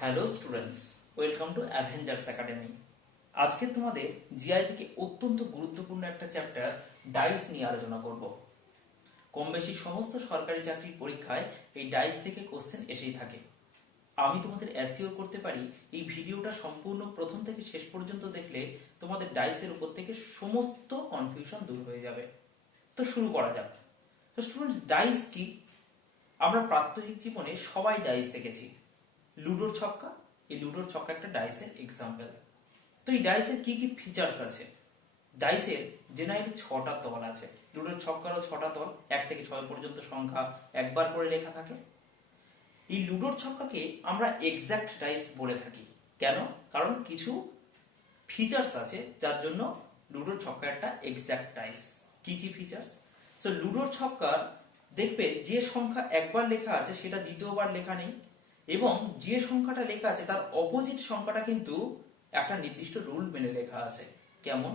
Hello students, welcome to Avengers academy. আজকে তোমাদের GI থেকে অত্যন্ত গুরুত্বপূর্ণ একটা চ্যাপ্টার ডাইস নিয়ে আলোচনা করব। কম বেশি সমস্ত সরকারি চাকরির পরীক্ষায় এই ডাইস থেকে কোশ্চেন এসেই থাকে। আমি তোমাদের অ্যাসিওর করতে পারি এই ভিডিওটা সম্পূর্ণ প্রথম থেকে শেষ পর্যন্ত দেখলে তোমাদের ডাইসের উপর থেকে সমস্ত কনফিউশন দূর হয়ে যাবে। তো শুরু করা যাক। তো স্টুডেন্টস, ডাইস কি? আমরা প্রাত্যহিক জীবনে সবাই ডাইস দেখেছি। লুডোর ছক্কা, এই লুডোর ছক্কা একটা ডাইসের এক্সাম্পল। তো এই ডাইসের কি কি ফিচার্স আছে? ডাইসের জেনারেলি 6টা তল আছে। লুডোর ছক্কারও 6টা তল, 1 থেকে 6 পর্যন্ত সংখ্যা একবার করে লেখা থাকে। এই লুডোর ছক্কাকে আমরা এক্সাক্ট ডাইস বলে থাকি। কেন? কারণ কিছু ফিচার্স আছে যার জন্য লুডোর ছক্কা একটা এক্সাক্ট ডাইস। কি কি ফিচার্স? সো লুডোর ছক্কার দেখবে যে সংখ্যা একবার লেখা আছে সেটা দ্বিতীয়বার লেখা নেই, এবং যে সংখ্যাটা লেখা আছে তার অপোজিট সংখ্যাটা কিন্তু একটা নির্দিষ্ট রুল মেনে লেখা আছে। কেমন?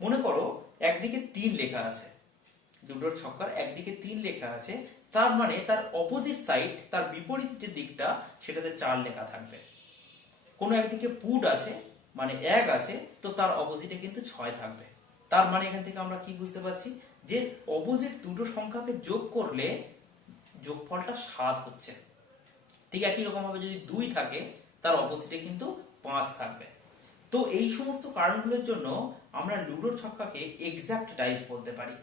মনে করো একদিকে 3 লেখা আছে, লুডোর ছক্কার একদিকে 3 লেখা আছে, তার মানে তার অপোজিট সাইড, তার বিপরীত যে দিকটা সেটাতে 4 লেখা থাকবে। কোনো একদিকে পুট আছে মানে 1 আছে, তো তার অপোজিটে কিন্তু 6 থাকবে। তার মানে এখান থেকে আমরা কি বুঝতে পারছি যে অপোজিট দুটো সংখ্যাকে যোগ করলে যোগফলটা 7 হচ্ছে। ঠিক একই রকম ভাবে যদি 2 থাকে তার অপোজিটে কিন্তু 5 থাকবে। তো এই সমস্ত কারণগুলোর জন্য আমরা লুডোর ছক্কাকে এক্সাক্ট ডাইস বলতে পারি।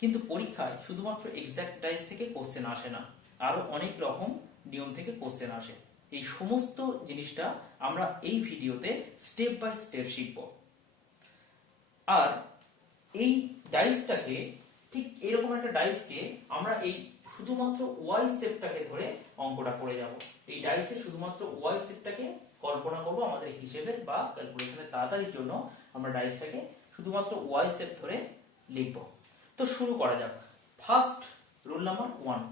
কিন্তু পরীক্ষায় শুধুমাত্র এক্সাক্ট ডাইস থেকে কোশ্চেন আসে না, আরো অনেক রকম নিয়ম থেকে কোশ্চেন আসে। এই সমস্ত জিনিসটা আমরা এই ভিডিওতে স্টেপ বাই স্টেপ শিখব। আর এই ডাইসটাকে, ঠিক এরকম একটা ডাইসকে আমরা এই শুধুমাত্র ওয়াই শেপটাকে ধরে অঙ্কটা করে যাব। এই ডাইসে শুধুমাত্র ওয়াই শেপটাকে কল্পনা করব আমাদের হিসেবের বা ক্যালকুলেশনের তাড়াতাড়ির জন্য। আমরা ডাইসটাকে শুধুমাত্র ওয়াই শেপ ধরে লিখব। তো শুরু করা যাক। ফার্স্ট রুল নাম্বার 1,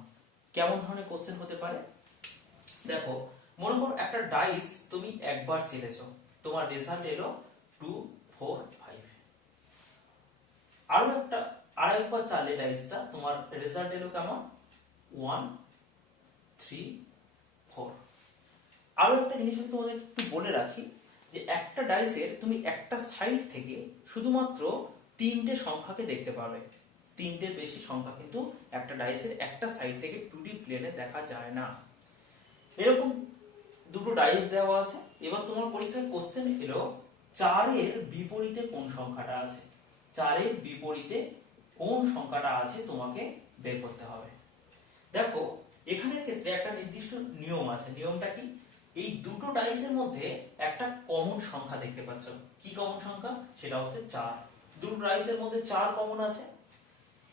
কেমন ধরনের কোশ্চেন হতে পারে দেখো। মনে করো একটা ডাইস তুমি একবার চেলেছো, তোমার রেজাল্ট এলো 2, 4, 5। আরেকবার চালে ডাইসটা, তোমার রেজাল্ট এলো কেমন? 1, 3, 4। আরো একটা জিনিস আমি তোমাদের একটু বলে রাখি যে একটা ডাইসের তুমি একটা সাইড থেকে শুধুমাত্র 3টে সংখ্যাকে দেখতে পাবে। 3টের বেশি সংখ্যা কিন্তু একটা ডাইসের একটা সাইড থেকে 2D প্লেনে দেখা যায় না। এরকম দুটো ডাইস দেওয়া আছে। এবার তোমার পরীক্ষায় কোশ্চেন এলো 4 এর বিপরীতে কোন সংখ্যাটা আছে। 4 এর বিপরীতে কোন সংখ্যাটা আছে তোমাকে বের করতে হবে। দেখো এখানের ক্ষেত্রে একটা নির্দিষ্ট নিয়ম আছে। নিয়মটা কি? এই দুটো ডাইসের মধ্যে একটা কমন সংখ্যা দেখতে পাচ্ছ। কি কমন সংখ্যা? সেটা হচ্ছে 4। দুটো ডাইসের মধ্যে 4 কমন আছে।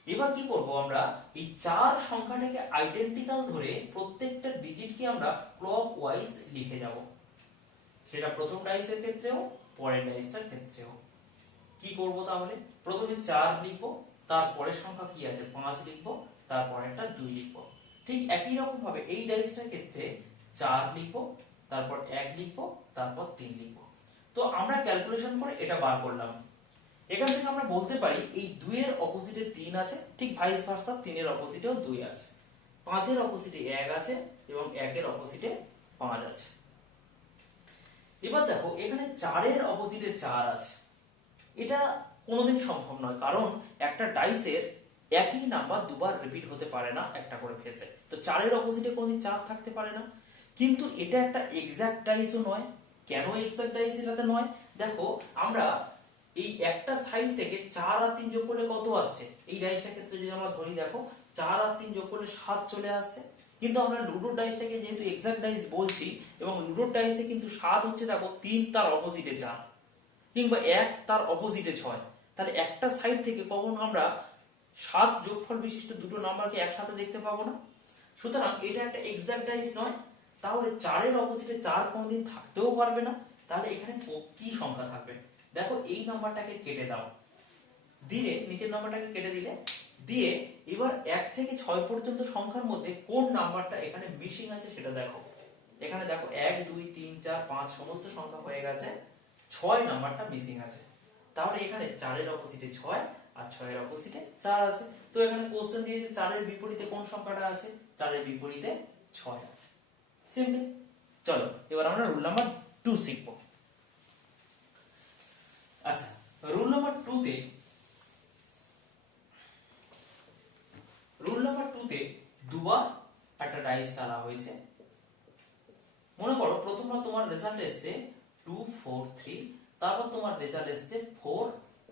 এবার কি করব, আমরা এই 4 সংখ্যাটাকে আইডেন্টিক্যাল ধরে প্রত্যেকটা ডিজিটকে আমরা ক্লক ওয়াইজ লিখে যাব। সেটা প্রথম ডাইসের ক্ষেত্রেও পরের ডাইসটার ক্ষেত্রেও। কি করব তাহলে? প্রথমে 4 লিখব, তারপরের সংখ্যা কি আছে 5 লিখব, তারপরেরটা 2 লিখব। ঠিক একই রকম ভাবে এই ডাইসটার ক্ষেত্রে 4 লিখব, তারপর 1 লিখব, তারপর 3 লিখব। তো আমরা ক্যালকুলেশন করে এটা বার করলাম। এখান থেকে আমরা বলতে পারি এই 2 এর অপোজিটে 3 আছে, ঠিক ভাইস ভার্সা 3 এর অপোজিটেও 2 আছে, 5 এর অপোজিটে 1 আছে এবং 1 এর অপোজিটে 5 আছে। এবার দেখো এখানে 4 এর অপোজিটে 4 আছে। এটা কোনোদিন সম্ভব নয়, কারণ একটা ডাইসের একই নাম্বার দুবার রিপিট হতে পারে না একটা করে ফেসে। তো 4 এর অপোজিটে কোনোদিন 4 থাকতে পারে না। কিন্তু এটা একটা এক্সাক্ট ডাইসও নয়। কেন এক্সাক্ট ডাইস এটাতে নয়? দেখো আমরা এই একটা সাইড থেকে 4 আর 3 যোগ করলে কত আসছে? এই ডাইসটার ক্ষেত্রে যদি আমরা ধরি, দেখো 4 আর 3 যোগ করলে 7 চলে আসছে। কিন্তু আমরা লুডোর ডাইসটাকে যেহেতু এক্সাক্ট ডাইস বলছি, এবং লুডোর ডাইসে কিন্তু 7 হচ্ছে, দেখো 3 তার অপোজিটে 4, কিংবা 1 তার অপোজিটে 6। তাহলে একটা সাইড থেকে কখনো আমরা 7 যোগফল বিশিষ্ট দুটো নাম্বারকে একসাথে দেখতে পাবো না। সুতরাং এটা একটা এক্সাক্ট ডাইস নয়। তাহলে 4 এর অপোজিটে 4 কোনোদিন থাকতেও পারবে না। তাহলে এখানে কি সংখ্যা থাকবে? দেখো এই নাম্বারটাকে কেটে দাও, দিলে নিচের নাম্বারটাকে কেটে দিলে, দিয়ে এবার 1 থেকে 6 পর্যন্ত সংখ্যার মধ্যে কোন নাম্বারটা এখানে মিসিং আছে সেটা দেখো। এখানে দেখো 1, 2, 3, 4, 5 সমস্ত সংখ্যা হয়ে গেছে, 6 নাম্বারটা মিসিং আছে। তাহলে এখানে 4 এর অপোজিটে 6 আর 6 এর অপোজিটে 4 আছে। তো এখানে কোশ্চেন দিয়েছে 4 এর বিপরীতে কোন সংখ্যাটা আছে? 4 এর বিপরীতে 6 আছে। সিম্পল। চলো এবার আমরা রুল নাম্বার 2 শিখব। আচ্ছা, রুল নাম্বার 2 তে দুবার একটা ডাইস চালা হয়েছে। মনে করো প্রথমবার তোমার রেজাল্ট এসেছে 2 4 3, তারপর তোমার রেজাল্ট এসেছে 4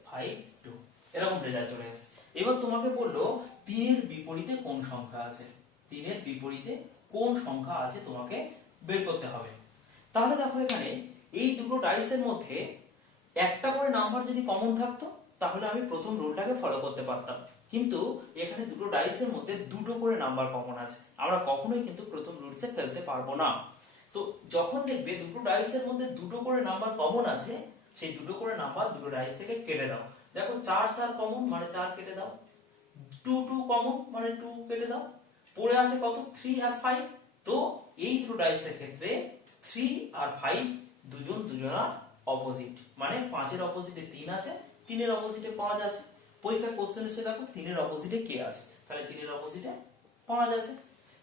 5 2, এরকম রেজাল্ট চলে এসেছে। এবার তোমাকে বললো 3 এর বিপরীতে কোন সংখ্যা আছে, 3 এর বিপরীতে কোন সংখ্যা আছে তোমাকে বের করতে হবে। তাহলে দেখো এখানে এই দুটো ডাইসের মধ্যে একটা করে নাম্বার যদি কমন থাকতো তাহলে আমি প্রথম রুলটাকে ফলো করতে পারতাম, কিন্তু এখানে দুটো ডাইসের মধ্যে দুটো করে নাম্বার কমন আছে, আমরা কখনোই কিন্তু প্রথম রুলসে ফেলতে পারবো না। তো যখন দেখবে দুটো ডাইসের মধ্যে দুটো করে নাম্বার কমন আছে, সেই দুটো করে নাম্বার দুটো ডাইস থেকে কেটে দাও। দেখো 4 4 কমন মানে 4 কেটে দাও, 2 2 কমন মানে 2 কেটে দাও, পড়ে আছে কত 3 আর 5। তো এই দুটো ডাইসের ক্ষেত্রে 3 আর 5 দুজন দুজনা অপোজিট, মানে 5 এর অপোজিটে 3 আছে, 3 এর অপোজিটে 5 আছে। পরীক্ষার কোশ্চেন এসে দেখো 3 এর অপোজিটে কে আছে, তাহলে 3 এর অপোজিটে 5 আছে।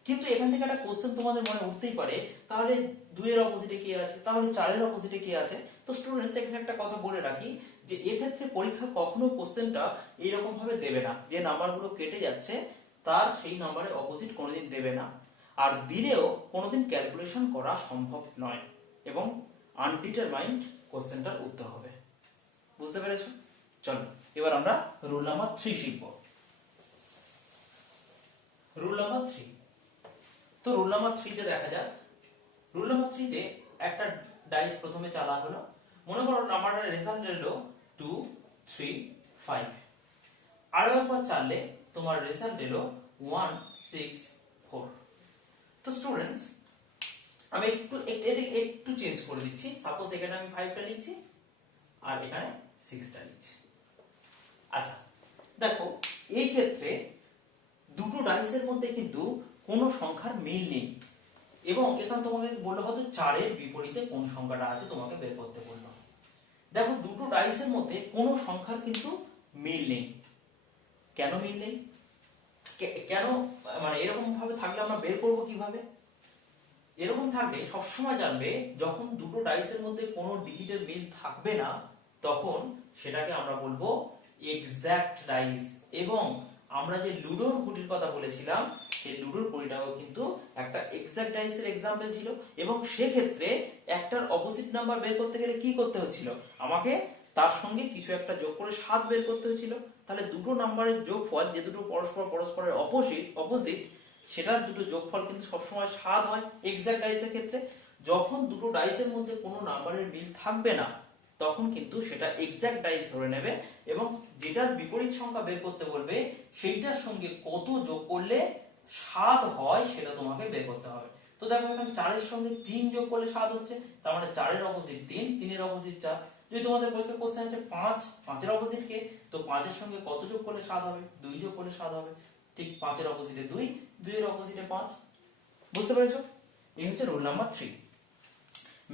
কিন্তু এখান থেকে একটা কোশ্চেন তোমাদের মনে উঠতেই পারে, তাহলে 2 এর অপোজিটে কে আছে, তাহলে 4 এর অপোজিটে কে আছে। তো স্টুডেন্টস এখানে একটা কথা বলে রাখি যে এক্ষেত্রে পরীক্ষা কখনো কোশ্চেনটা এইরকম ভাবে দেবে না যে নাম্বারগুলো কেটে যাচ্ছে তার সেই নাম্বারের অপোজিট কোনোদিন দেবে না, আর দিলেও কোনোদিন ক্যালকুলেশন করা সম্ভব নয় এবং আনডিটারমাইন্ড কোশ্চেনটার উত্তর হবে। বুঝতে পেরেছো? চলো এবার আমরা রুল নাম্বার 3 শিখব। রুল নাম্বার 3, তো রুল নাম্বার 3 তে দেখা যাক। রুল নাম্বার 3 তে একটা ডাইস প্রথমে চালা হলো। মনে করো নাম্বারের রেজাল্ট এলো 2 3 5, আরো একবার চাললে তোমার রেজাল্ট এলো 1 6 4। তো স্টুডেন্টস আমি একটু চেঞ্জ করে দিচ্ছি, সাপোজ এখানে আমি 5টা লিখছি আর এখানে 6টা লিখছি। আচ্ছা দেখো এই ক্ষেত্রে দুটো ডাইসের মধ্যে কিন্তু কোনো সংখ্যার মিল নেই এবং এখানে তোমাকে বললো হয়তো 4 এর বিপরীতে কোন সংখ্যাটা আছে তোমাকে বের করতে বললো। দেখো দুটো ডাইসের মধ্যে কোনো সংখ্যার কিন্তু মিল নেই। কেন মিল নেই, কেন মানে এরকম ভাবে থাকলে আমরা বের করব কিভাবে? এরকম থাকলে সবসময় জানবে যখন দুটো ডাইসের মধ্যে কোনো ডিজিটের মিল থাকবে না তখন সেটাকে আমরা বলবো এক্সাক্ট ডাইস। এবং আমরা যে লুডোর গুটির কথা বলেছিলাম সেই লুডোর গুটিটাও কিন্তু একটা এক্সাক্ট ডাইসের एग्जांपल ছিল এবং সেক্ষেত্রে একটার অপোজিট নাম্বার বের করতে গেলে কি করতে হচ্ছিল, আমাকে তার সঙ্গে কিছু একটা যোগ করে 7 বের করতে হচ্ছিল। তাহলে দুটো নাম্বারের যোগফল যে দুটো পরস্পরের অপোজিট সেটার দুটো যোগফল কিন্তু সবসময় 7 হয় এক্সাক্ট ডাইসের ক্ষেত্রে। যখন দুটো ডাইসের মধ্যে কোনো নাম্বারের মিল থাকবে না তখন কিন্তু সেটা এক্সাক্ট ডাইস ধরে নেবে এবং যেটার বিপরীত সংখ্যা বের করতে বলবে সেইটার সঙ্গে কত যোগ করলে 7 হয় সেটা তোমাকে বের করতে হবে। তো দেখো এখানে 4 এর সঙ্গে 3 যোগ করলে 7 হচ্ছে, তার মানে 4 এর অপোজিট 3, 3 এর অপোজিট 4। যদি তোমাদের পরীক্ষার কোশ্চেন আছে 5, 5 এর অপোজিট কে, তো 5 এর সঙ্গে কত যোগ করলে 7 হবে, 2 যোগ করলে 7 হবে। ঠিক 5 এর অপোজিটে 2, 2 এর অপোজিটে 5। বুঝতে পেরেছো? এই হচ্ছে রুল নাম্বার 3।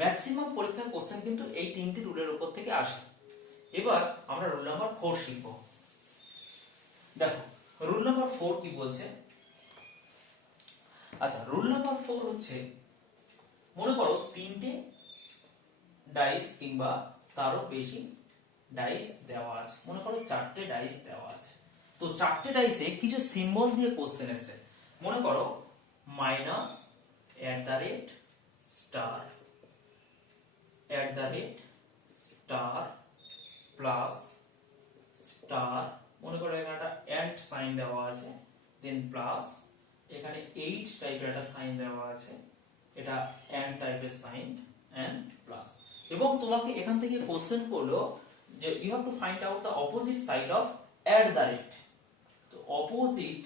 ম্যাক্সিমাম পরীক্ষার কোশ্চেন কিন্তু এই তিনটি রুলের উপর থেকে আসে। এবার আমরা রুল নাম্বার 4 শিখব। দেখো রুল নাম্বার 4 কি বলছে। আচ্ছা রুল নাম্বার 4 হচ্ছে মনে করো তিনটে ডাইস কিংবা তারও বেশি ডাইস দেওয়া আছে, মনে করো 4টে ডাইস দেওয়া আছে। তো 4টে ডাইসে কিছু সিম্বল দিয়ে কোশ্চেন এসেছে। মনে করো minus, star, star, plus, star, মনে করো এখানে একটা এন্ড সাইন দেওয়া আছে, দেন প্লাস, এখানে 8 টাইপের একটা সাইন দেওয়া আছে, এটা এন্ড টাইপের সাইন এন্ড প্লাস। এবং তোমাকে এখান থেকে কোশ্চেন করলো যে you have to find out the opposite side of @। তো অপোজিট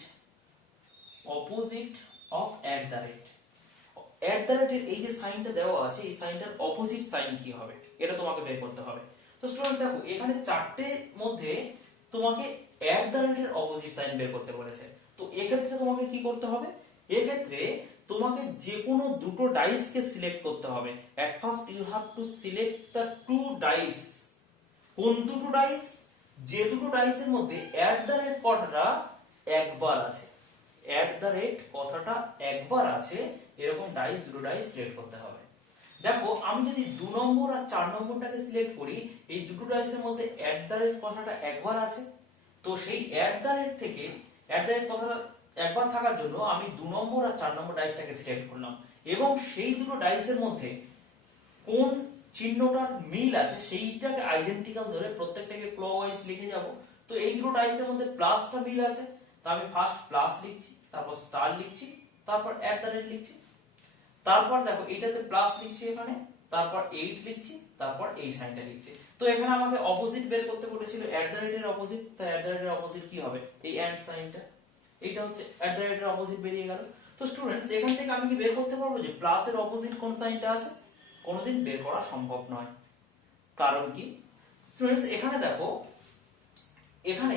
অফ @। এর এই যে সাইনটা দেওয়া আছে এই সাইনটার অপোজিট সাইন কি হবে এটা তোমাকে বের করতে হবে। তো স্টুডেন্ট দেখো এখানে 4টে মধ্যে তোমাকে এর অপোজিট সাইন বের করতে বলেছে। তো এক্ষেত্রে তোমাকে কি করতে হবে, এক্ষেত্রে তোমাকে যে কোনো দুটো ডাইস কে সিলেক্ট করতে হবে। At first you have to select the two dice. কোন দুটো ডাইস? যে দুটো ডাইসের মধ্যে কথাটা একবার আছে, কথাটা একবার আছে এরকম দুটো ডাইস সিলেক্ট করতে হবে। দেখো আমি যদি 2 নম্বর আর 4 নম্বরটাকে সিলেক্ট করি, এই দুটো ডাইসের মধ্যে অ্যাট দ্য রেট কথাটা একবার আছে, তো সেই অ্যাট দ্য রেট থেকে অ্যাট দ্য রেট কথাটা একবার থাকার জন্য আমি 2 নম্বর আর 4 নম্বর ডাইসটাকে সিলেক্ট করলাম, এবং সেই দুটো ডাইসের মধ্যে কোন চিহ্নটার মিল আছে সেইটাকে আইডেন্টিক্যাল ধরে প্রত্যেকটাকে ক্লকওয়াইজ লিখে যাব। তো এই দুটো ডাইসের মধ্যে প্লাসটা মিল আছে, তো আমি ফার্স্ট প্লাস লিখছি, তারপর স্টার লিখছি, তারপর অ্যাট দ্য রেট লিখছি। তারপর দেখো এটাতে প্লাস লিখছি এখানে, তারপর 8 লিখছি, তারপর এই সাইনটা লিখছি। তো এখানে আমাকে অপোজিট বের করতে বলেছিল অ্যাট দ্য রেটের অপোজিট, তাই অ্যাট দ্য রেটের অপোজিট কি হবে, এই এন্ড সাইনটা, এটা হচ্ছে অ্যাট দ্য রেটের অপোজিট বেরিয়ে গেল। তো স্টুডেন্টস এখান থেকে আমি কি বের করতে পারবো যে প্লাসের অপোজিট কোন সাইনটা আছে? কোনোদিন বের করা সম্ভব নয়। কারণ কি স্টুডেন্টস, এখানে দেখো এখানে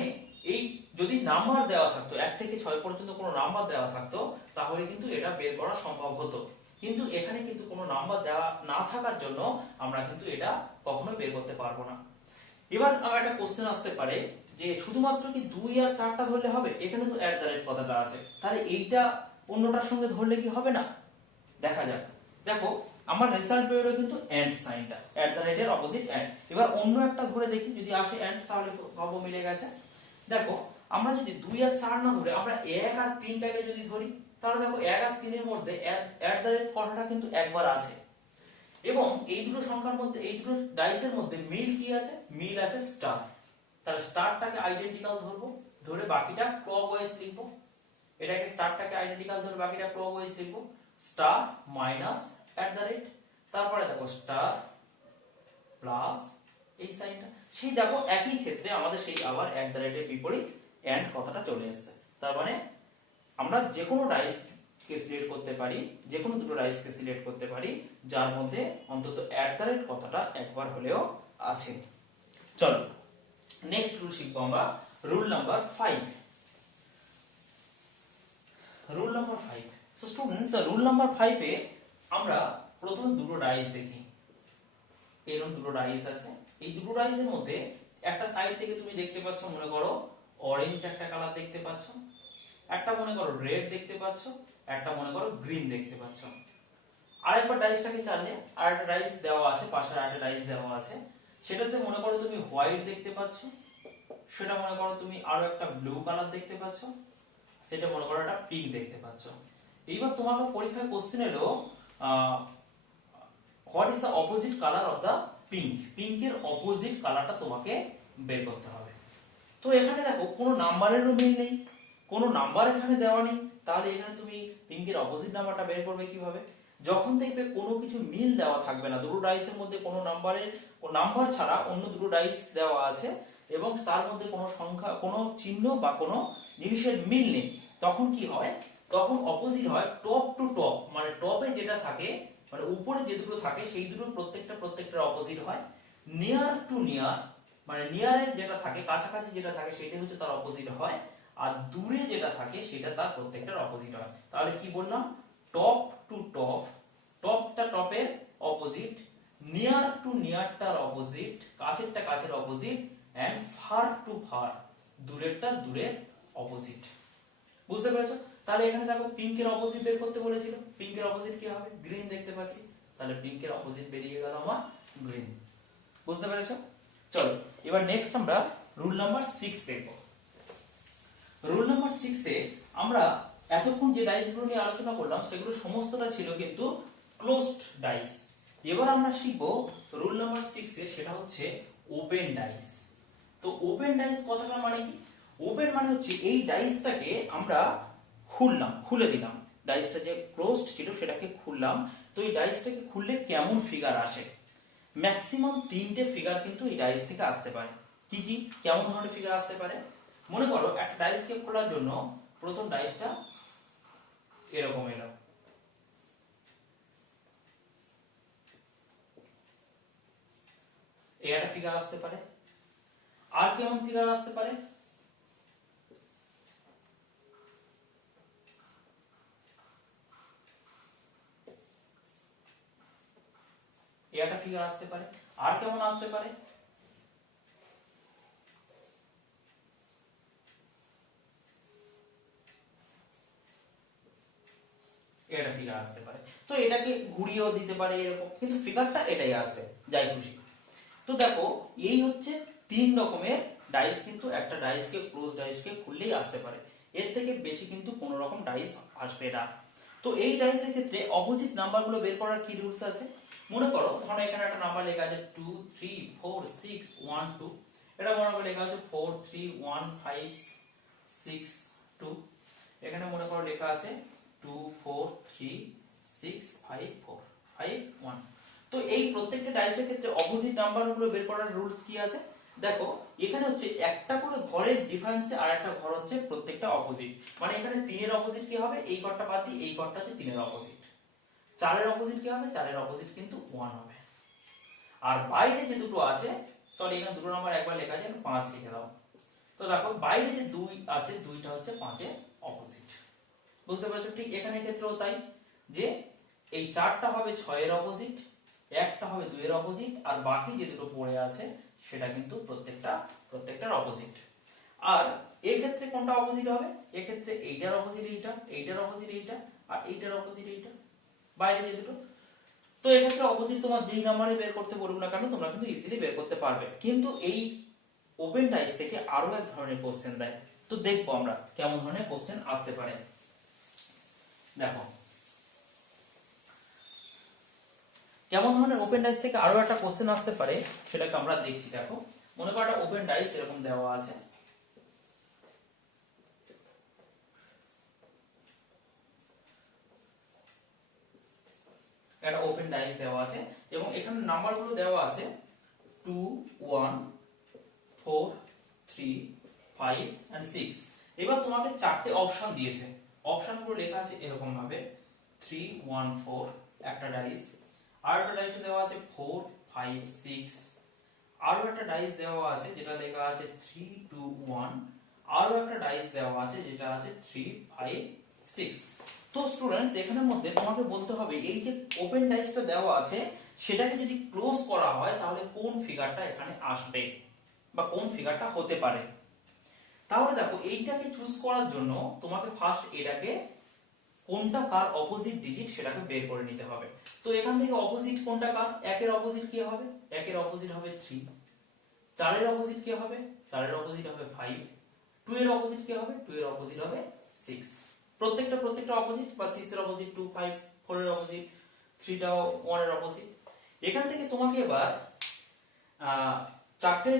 এই যদি নাম্বার দেওয়া থাকতো 1 থেকে 6 পর্যন্ত কোনো নাম্বার দেওয়া থাকতো তাহলে কিন্তু এটা বের করা সম্ভব হতো, কিন্তু এখানে কিন্তু কোনো নাম্বার দেওয়া না থাকার জন্য আমরা কিন্তু এটা কখনো বের করতে পারবো না। এবার আমার একটা কোশ্চেন আসতে পারে যে শুধুমাত্র কি 2 আর 4টা ধরলে হবে? এখানে তো অ্যাট দ্য রেট কথাটা আছে, তাহলে এইটা অন্যটার সঙ্গে ধরলে কি হবে না? দেখা যাক। দেখো আমার রেজাল্ট বেরোলো কিন্তু এন্ড সাইনটা, অ্যাট দ্য রেটের অপোজিট এন্ড। এবার অন্য একটা ধরে দেখি, যদি আসে এন্ড তাহলে ভাবো মিলে গেছে। দেখো আমরা যদি 2 আর 4 না ধরে আমরা 1 আর 3টাকে যদি ধরি, তাহলে দেখো 1 আর 3 এর মধ্যে অ্যাট দ্য রেট কথাটা কিন্তু একবার আছে, এবং এই দুটো সংখ্যার মধ্যে এই দুটো ডাইসের মধ্যে মিল কি আছে? মিল আছে স্টার। তাহলে স্টারটাকে আইডেন্টিক্যাল ধরবো, ধরে বাকিটা ক্লকওয়াইজ লিখবো। এটাকে স্টারটাকে আইডেন্টিক্যাল ধরে বাকিটা ক্লকওয়াইজ লিখবো, star minus at the rate, তারপরে দেখো স্টার প্লাস এই সাইনটা। সেই দেখো একই ক্ষেত্রে আমাদের সেই আবার অ্যাট দ্য রেটের বিপরীত এন্ড কথাটা চলে এসেছে। তার মানে আমরা যে কোনো ডাইস কে সিলেক্ট করতে পারি, যে কোনো দুটো ডাইস কে সিলেক্ট করতে পারি যার মধ্যে অন্তত অ্যাট দ্য রেট কথাটা একবার হলেও আছে। চলো নেক্সট রুল শিখবো আমরা, rule number 5। Rule number 5। So students rule number 5 এ আমরা প্রথমে দুটো ডাইস দেখি। এরকম দুটো ডাইস আছে, এই দুটো ডাইসের মধ্যে একটা সাইড থেকে তুমি দেখতে পাচ্ছ, মনে করো অরেঞ্জ একটা কালার দেখতে পাচ্ছ, একটা মনে করো রেড দেখতে পাচ্ছ, একটা মনে করো গ্রিন দেখতে পাচ্ছ। আরেকবার ডাইসটাকে চালে আরেকটা ডাইস দেওয়া আছে, পাশে আরেকটা ডাইস দেওয়া আছে, সেটাতে মনে করো তুমি হোয়াইট দেখতে পাচ্ছ, সেটা মনে করো তুমি আরো একটা ব্লু কালার দেখতে পাচ্ছ, সেটা মনে করো একটা পিঙ্ক দেখতে পাচ্ছ। এইবার তোমাকে পরীক্ষায় কোশ্চেন এলো what is the opposite colour of the pink, পিঙ্কের অপোজিট কালারটা তোমাকে বের করতে হবে। তো এখানে দেখো কোনো নাম্বারেরও মিল নেই, কোনো নাম্বার এখানে দেওয়া নেই, তাহলে এখানে তুমি পিঙ্কের অপোজিট নাম্বারটা বের করবে কিভাবে? যখন দেখবে কোনো কিছু মিল দেওয়া থাকবে না, দুটো ডাইসের মধ্যে কোনো নাম্বার ছাড়া অন্য দুটো ডাইস দেওয়া আছে এবং তার মধ্যে কোনো সংখ্যা, কোনো চিহ্ন বা কোনো জিনিসের মিল নেই, তখন কি হয়? তখন অপোজিট হয় টপ টু টপ, মানে টপে যেটা থাকে, মানে উপরে যে দুটো থাকে সেই দুটো প্রত্যেকটার অপোজিট হয়। নিয়ার টু নিয়ার, মানে নিয়ারের যেটা থাকে, কাছাকাছি যেটা থাকে সেটা হচ্ছে তার অপোজিট হয়, আর দূরে যেটা থাকে সেটা তার প্রত্যেকটার অপোজিট হয়। তাহলে কি বললাম? টপ টু টপ, টপটা টপের অপোজিট, নিয়ার টু নিয়ারটার অপোজিট, কাছেরটা কাছের opposite, and far to far, দূরেরটা দূরের অপোজিট। বুঝতে পেরেছো? তাহলে এখানে দেখো পিঙ্কের অপোজিট বের করতে বলেছিল, পিঙ্কের অপোজিট কি হবে? গ্রিন দেখতে পাচ্ছি, তাহলে পিঙ্কের অপোজিট বেরিয়ে গেল আমার গ্রিন। বুঝতে পেরেছো? চলো এবার নেক্সট আমরা রুল নাম্বার 6 দেখব। রুল নাম্বার 6 এ আমরা এতক্ষণ যে ডাইসগুলো নিয়ে আলোচনা করলাম সেগুলো সমস্তটা ছিল কিন্তু ক্লোজড ডাইস। এবার আমরা শিখব রুল নাম্বার 6 এ, সেটা হচ্ছে ওপেন ডাইস। তো ওপেন ডাইস কথাটা মানে কি? ওপেন মানে হচ্ছে এই ডাইসটাকে আমরা খুলে দিলাম, ডাইসটা যে ক্লোজড ছিল সেটাকে খুললাম। তো এই ডাইসটাকে খুললে কেমন ফিগার আসে? ম্যাক্সিমাম 3টে ফিগার কিন্তু এই ডাইস থেকে আসতে পারে। কি কি, কেমন ধরনের ফিগার আসতে পারে? মনে করো একটা ডাইসকে খোলার জন্য প্রথম ডাইসটা এরকম এলো, এই একটা ফিগার আসতে পারে। আর কেমন ফিগার আসতে পারে? এই একটা ফিগার আসতে পারে। আর কেমন আসতে পারে? এই একটা ফিগার আসতে পারে। তো এটাকে ঘুরিয়েও দিতে পারে এরকম, কিন্তু ফিগারটা এটাই আসবে যাই খুশি। তো দেখো এই হচ্ছে 3 রকমের ডাইস, কিন্তু একটা ডাইসকে ক্লোজ ডাইসকে খুললেই আসতে পারে, এর থেকে বেশি কিন্তু কোনো রকম ডাইস আসবে না। তো এই ডাইসের ক্ষেত্রে অপোজিট নাম্বারগুলো বের করার কি রুলস আছে? মনে করো ধরো এখানে একটা নাম্বার লেখা আছে 2 3 4 6 1 2, এটা মনে করো লেখা আছে 4 3 1 5 6 2, এখানে মনে করো লেখা আছে 2 4 3 6 5 4 5 1। তো এই প্রত্যেকটা ডাইসের ক্ষেত্রে অপোজিট নাম্বারগুলো বের করার রুলস কি আছে? দেখো এখানে হচ্ছে একটা করে ঘরের ডিফারেন্সে আর একটা ঘর হচ্ছে প্রত্যেকটা অপোজিট, মানে এখানে 3 এর অপোজিট কি হবে? এই ঘরটা বাদ দিয়ে এই ঘরটা হচ্ছে 3 এর অপোজিট। 4 এর অপোজিট কি হবে? 4 এর অপোজিট কিন্তু 1 হবে। আর বাইরে যে দুটো আছে, সরি এখানে দুটো নাম্বার একবার লেখা আছে, 5 লিখে দাও। তো দেখো বাইরে যে 2 আছে, 2টা হচ্ছে 5 এর অপোজিট। বুঝতে পারছো? ঠিক এখানে ক্ষেত্রেও তাই, যে এই 4টা হবে 6 এর অপোজিট, একটা হবে 2 এর অপোজিট, আর বাকি যে দুটো পড়ে আছে সেটা কিন্তু প্রত্যেকটার অপোজিট। আর এই ক্ষেত্রে কোনটা অপোজিট হবে? এই ক্ষেত্রে এইটার অপোজিট এইটা, এইটার অপোজিট এইটা, আর এইটার অপোজিট এইটা, বাইরে যে দুটো। তো এই ক্ষেত্রে অপোজিট তোমার যেই নাম্বারে বের করতে বলুক না কেন তোমরা কিন্তু ইজিলি বের করতে পারবে। কিন্তু এই ওপেন ডাইস থেকে আরো এক ধরনের কোশ্চেন দেয়, তো দেখবো আমরা কেমন ধরনের কোশ্চেন আসতে পারে। দেখো কেমন ধরনের ওপেন ডাইস থেকে আরো একটা কোশ্চেন আসতে পারে সেটাকে আমরা দেখছি। দেখো মনে করো একটা ওপেন ডাইস এরকম দেওয়া আছে, একটা ওপেন ডাইস দেওয়া আছে এবং এখানে নাম্বারগুলো দেওয়া আছে 2 1 4 3 5 and 6। এবার তোমাকে চারটে অপশন দিয়েছে, অপশনগুলো লেখা আছে এরকম ভাবে 3 1 4 একটা ডাইস, আর একটা ডাইসে দেওয়া আছে 4 5 6, আরো একটা ডাইস দেওয়া আছে যেটা লেখা আছে 3 2 1, আরো একটা ডাইস দেওয়া আছে যেটা আছে 3 5 6। তো স্টুডেন্টস এখানের মধ্যে তোমাকে বলতে হবে এই যে ওপেন ডাইসটা দেওয়া আছে সেটাকে যদি ক্লোজ করা হয় তাহলে কোন ফিগারটা এখানে আসবে বা কোন ফিগারটা হতে পারে। তাহলে দেখো এইটাকে চুজ করার জন্য তোমাকে ফার্স্ট এটাকে কোনটা কার অপোজিট ডিজিট সেটাকে বের করে নিতে হবে। তো এখান থেকে অপোজিট কোনটা কার? একের অপোজিট কি হবে? একের অপোজিট হবে 3, 4 এর অপোজিট কি হবে? 4 এর অপোজিট হবে 5, 2 এর অপোজিট কি হবে? 2 এর অপোজিট হবে 6। প্রত্যেকটা অপোজিট, বা 6 এর অপোজিট 2 5, 4 এর অপোজিট 3 টাও 1 এর অপোজিট। এখান থেকে তোমাকে এবার চারটে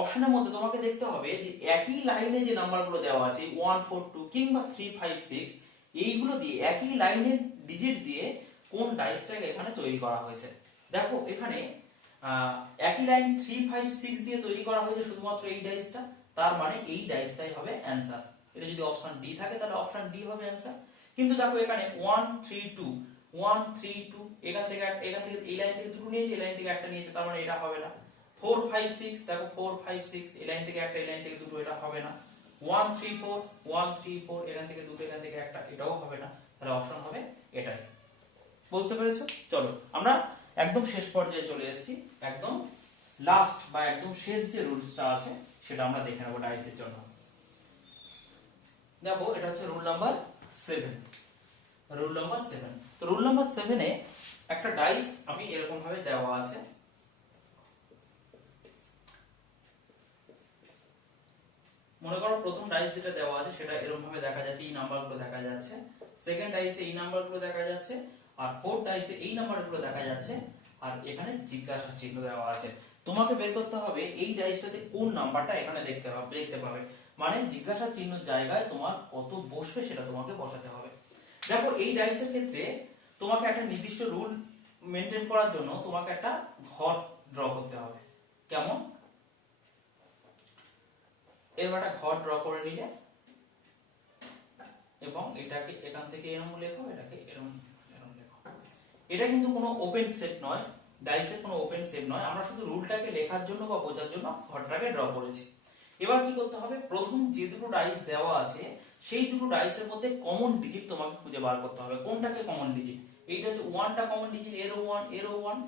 অপশনের মধ্যে তোমাকে দেখতে হবে যে একই লাইনে যে নাম্বারগুলো দেওয়া আছে 1 4 2 কিংবা 3 5 6, এইগুলো দিয়ে একই লাইনের ডিজিট দিয়ে কোন ডাইসটাকে এখানে তৈরি করা হয়েছে। দেখো এখানে একই লাইন 3 5 6 দিয়ে তৈরি করা হয়েছে শুধুমাত্র এই ডাইসটা, তার মানে এই ডাইসটাই হবে অ্যানসার। এটা যদি অপশন ডি থাকে তাহলে অপশন ডি হবে অ্যানসার। কিন্তু দেখো এখানে 1 3 2 1 3 2, এখান থেকে এই লাইন থেকে দুটো নিয়েছে, এই লাইন থেকে একটা নিয়েছে, তার মানে এটা হবে না। 4 5 6, দেখো 4 5 6, এই লাইন থেকে একটা, এই লাইন থেকে দুটো, এটা হবে না। 1 3 4 1 3 4, এখান থেকে দুটো, এখান থেকে একটা, এটাও হবে না। তাহলে অপশন হবে এটাই। বুঝতে পেরেছো? চলো আমরা একদম শেষ পর্যায়ে চলে এসেছি, একদম লাস্ট বা একদম শেষ যে রুলসটা আছে সেটা আমরা দেখে নেব ডাইসের জন্য। দেখো এটা হচ্ছে রুল নাম্বার 7। রুল নাম্বার 7, তো রুল নাম্বার 7 এ একটা ডাইস আমি এরকম ভাবে দেওয়া আছে, মনে করো প্রথম ডাইস যেটা দেওয়া আছে সেটা এরকম ভাবে দেখা যাচ্ছে, এই নাম্বারগুলো দেখা যাচ্ছে। সেকেন্ড ডাইসে এই নাম্বারগুলো দেখা যাচ্ছে, আর ফোর্থ ডাইসে এই নাম্বারগুলো দেখা যাচ্ছে, আর এখানে জিজ্ঞাসা চিহ্ন দেওয়া আছে। তোমাকে বের করতে হবে এই ডাইসটাতে কোন নাম্বারটা এখানে দেখতে পাবে, মানে জিজ্ঞাসা চিহ্ন জায়গায় তোমার কত বসবে সেটা তোমাকে বসাতে হবে। দেখো এই ডাইসের ক্ষেত্রে তোমাকে একটা নির্দিষ্ট রুল মেনটেন করার জন্য তোমাকে একটা ঘর ড্র করতে হবে। কেমন? এবার একটা ঘর ড্র করে নিলে এবং এটাকে এখান থেকে এরকম লেখো, এটাকে এরকম লেখো। এটা কিন্তু কোনো ওপেন সেট নয়, ডাইসের কোনো ওপেন সেট নয়, আমরা শুধু রুলটাকে লেখার জন্য বা বোঝার জন্য ঘরটাকে ড্র করেছি। এবার কি করতে হবে? প্রথম যে দুটো ডাইস দেওয়া আছে সেই দুটো ডাইসের মধ্যে কমন ডিজিট তোমাকে খুঁজে বার করতে হবে। কোনটাকে কমন ডিজিট? এইটা হচ্ছে 1টা কমন ডিজিট, এরও 1 এরও 1,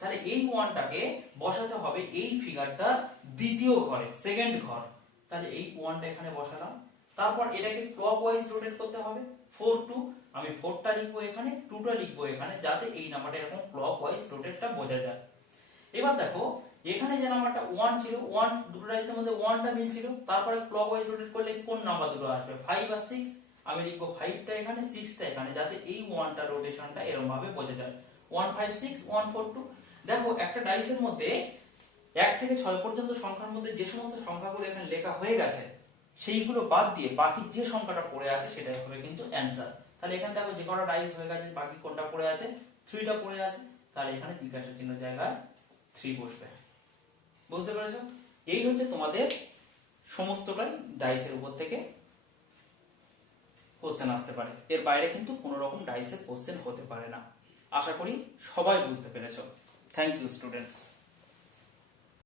তাহলে এই 1টাকে বসাতে হবে এই ফিগারটা দ্বিতীয় ঘরে, সেকেন্ড ঘর। তাহলে এই 1টা এখানে বসালাম, তারপর এটাকে ক্লকওয়াইজ রোটেট করতে হবে 4 2, আমি 4টা লিখবো এখানে, 2টা লিখবো এখানে, যাতে এই নাম্বারটা এরকম ক্লক ওয়াইজ রোটেটটা বোঝা যায়। এবার দেখো এখানে যে নাম্বারটা 1 ছিল, 1 দুটো ডাইসের মধ্যে 1টা মিলছিল, তারপরে ক্লক ওয়াইজ রোটেট করলে কোন নাম্বার দুটো আসবে, 5 আর 6। আমি লিখবো 5টা এখানে, 6টা এখানে, যাতে এই 1টা রোটেশনটা এরকম ভাবে বোঝা যায়। 1 5 6 1 4 2। দেখো একটা ডাইসের মধ্যে 1 থেকে 6 পর্যন্ত সংখ্যার মধ্যে যে সমস্ত সংখ্যাগুলো এখানে লেখা হয়ে গেছে সেইগুলো বাদ দিয়ে বাকি যে সংখ্যাটা পড়ে আছে সেটাই হবে কিন্তু অ্যানসার। তাহলে এখানে দেখো যে কটা ডাইস হয়ে গেছে, বাকি কোনটা পড়ে আছে, 3টা পড়ে আছে, তাহলে এখানে জিজ্ঞাসা চিহ্ন জায়গায় 3 বসবে। বুঝতে পেরেছো? এই হচ্ছে তোমাদের সমস্তটাই ডাইসের উপর থেকে কোশ্চেন আসতে পারে, এর বাইরে কিন্তু কোনো রকম ডাইসের কোশ্চেন হতে পারে না। আশা করি সবাই বুঝতে পেরেছো। Thank you students.